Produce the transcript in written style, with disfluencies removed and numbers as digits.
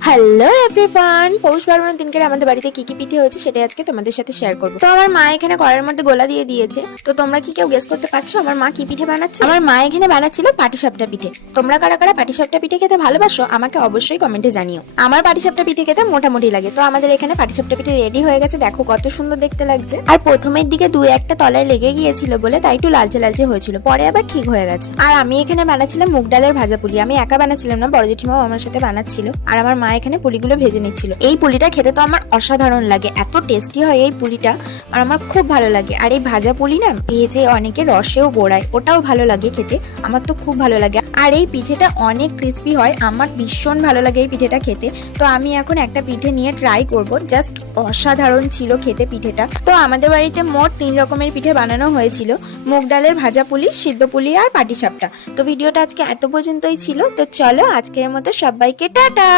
Hello everyone, পৌষ পার্বণের দিনকে আমাদের বাড়িতে কি কি পিঠে হয়েছে সেটাই আজকে তোমাদের সাথে শেয়ার করবো। তো আমার মা এখানে কড়াইয়ের মধ্যে গোলা দিয়ে দিয়েছে। তো তোমরা কি কেউ গেস করতে পারছো আমার মা কি পিঠে বানাচ্ছে? আমার মা এখানে বানাচ্ছিল পাটিসাপটা পিঠে। তোমরা কারা কারা পাটিসাপটা পিঠে খেতে ভালোবাসো আমাকে অবশ্যই কমেন্টে জানিও। আমার পাটিসাপটা পিঠে খেতে মোটামুটি লাগে। তো আমাদের এখানে পাটিসাপটা পিঠে রেডি হয়ে গেছে, দেখো কত সুন্দর দেখতে লাগছে। আর প্রথমের দিকে দু একটা তলায় লেগে গিয়েছিল বলে তাই একটু লালচে লালচে হয়েছিল, পরে আবার ঠিক হয়ে গেছে। আর আমি এখানে বানাচ্ছিলাম মুগ ডালের ভাজা পুলি। আমি একা বানাচ্ছিলাম না, বড় জেঠিমাও আমার সাথে বানাচ্ছিল। আর আমার মা এখানে পুলিগুলো ভেজে নিচ্ছিল। এই পুলিটা খেতে তো আমার অসাধারণ লাগে, এত টেস্টি হয় এই পুলিটা, আর আমার খুব ভালো লাগে। আর এই ভাজা পুলি না ভেজে অনেকে রসেও বোড়ায়, ওটাও ভালো লাগে খেতে, আমার তো খুব ভালো লাগে। আর এই পিঠেটা অনেক ক্রিস্পি হয়, আমার ভীষণ ভালো লাগে এই পিঠেটা খেতে। তো আমি এখন একটা পিঠে নিয়ে ট্রাই করব, জাস্ট অসাধারণ ছিল খেতে পিঠেটা। তো আমাদের বাড়িতে মোট 3 রকমের পিঠে বানানো হয়েছিল, মুগ ডালের ভাজা পুলি, সিদ্ধ পুলি আর পাটিসাপটা। তো ভিডিওটা আজকে এত পর্যন্তই ছিল। তো চলো আজকের মতো সবাইকে টাটা।